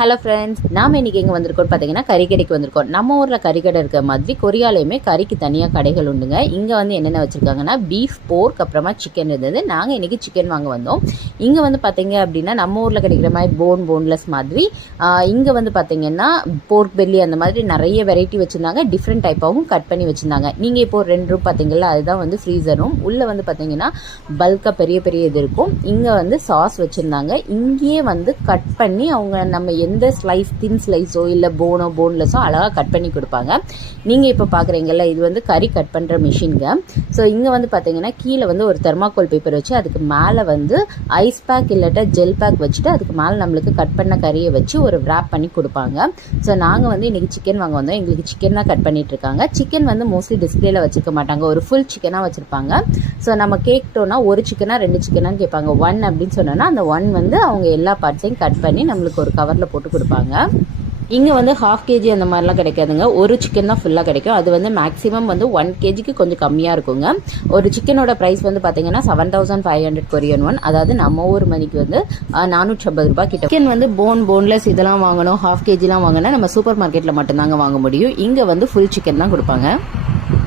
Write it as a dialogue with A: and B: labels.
A: Hello friends நாம இன்னைக்கு எங்கே வந்திருக்கோம் பார்த்தீங்கன்னா கறிக்கடைக்கு வந்திருக்கோம். நம்ம ஊரில் கறிக்கடை இருக்க இருக்கிற மாதிரி கொரியாலையுமே கறிக்கு தனியாக கடைகள் உண்டுங்க. இங்கே வந்து என்னென்ன வச்சுருக்காங்கன்னா பீஃப் போர்க் அப்புறமா சிக்கன் இருந்தது. நாங்கள் இன்றைக்கி சிக்கன் வாங்க வந்தோம். இங்கே வந்து பார்த்தீங்க அப்படின்னா நம்ம ஊரில் கிடைக்கிற மாதிரி போன் போன்லெஸ் மாதிரி இங்கே வந்து பார்த்தீங்கன்னா போர்க் பெல்லி அந்த மாதிரி நிறைய வெரைட்டி வச்சுருந்தாங்க. டிஃப்ரெண்ட் டைப்பாகவும் கட் பண்ணி வச்சுருந்தாங்க. நீங்கள் இப்போ ஒரு ரெண்டு ரூம் பார்த்தீங்களா அதுதான் வந்து ஃப்ரீசரும் உள்ளே வந்து பார்த்தீங்கன்னா பல்காக பெரிய பெரிய இது இருக்கும். இங்கே வந்து சாஸ் வச்சுருந்தாங்க. இங்கேயே வந்து கட் பண்ணி அவங்க நம்ம எந்த ஸ்லைஸ் தின் ஸ்லைஸோ இல்லை போனோ போன்லெஸ்ஸோ அழகாக கட் பண்ணி கொடுப்பாங்க. நீங்கள் இப்போ பார்க்குறீங்கல்ல இது வந்து கறி கட் பண்ணுற மிஷின்ங்க ஸோ இங்கே வந்து பார்த்தீங்கன்னா கீழே வந்து ஒரு தெர்மாக்கோல் பேப்பர் வச்சு அதுக்கு மேலே வந்து ஐஸ் பேக் இல்லாட்டா ஜெல் பேக் வச்சுட்டு அதுக்கு மேலே நம்மளுக்கு கட் பண்ண கறியை வச்சு ஒரு ரேப் பண்ணி கொடுப்பாங்க. ஸோ நாங்கள் வந்து இன்றைக்கி சிக்கன் வாங்க வந்தோம். எங்களுக்கு சிக்கன் தான் கட் பண்ணிகிட்ருக்காங்க இருக்காங்க. சிக்கன் வந்து மோஸ்ட்லி டிஸ்பிளேல வச்சுக்க மாட்டாங்க. ஒரு ஃபுல் சிக்கனாக வச்சுருப்பாங்க. ஸோ நம்ம கேட்டோம்னா ஒரு சிக்கனாக ரெண்டு சிக்கனான்னு கேட்பாங்க. ஒன் அப்படின்னு சொன்னோன்னா அந்த ஒன் வந்து அவங்க எல்லா பார்ட்ஸையும் கட் பண்ணி நம்மளுக்கு ஒரு கவரில் போட்டு போட்டு கொடுப்பாங்க. இங்கே வந்து ஹாஃப் கேஜி அந்த மாதிரிலாம் கிடைக்காதுங்க. ஒரு சிக்கன் தான் ஃபுல்லாக கிடைக்கும். அது வந்து மேக்ஸிமம் வந்து ஒன் கேஜிக்கு கொஞ்சம் கம்மியாக இருக்குங்க. ஒரு சிக்கனோட ப்ரைஸ் வந்து பார்த்தீங்கன்னா seven thousand five hundred Korean won அதாவது நம்ம ஊர் மணிக்கு வந்து நானூற்றி ஐம்பது ரூபாய் கிட்ட. சிக்கன் வந்து போன் போன்லெஸ் இதெல்லாம் வாங்கணும் ஹாஃப் கேஜிலாம் வாங்கினா நம்ம சூப்பர் மார்க்கெட்டில் மட்டும்தாங்க வாங்க முடியும். இங்கே வந்து ஃபுல் சிக்கன் தான் கொடுப்பாங்க.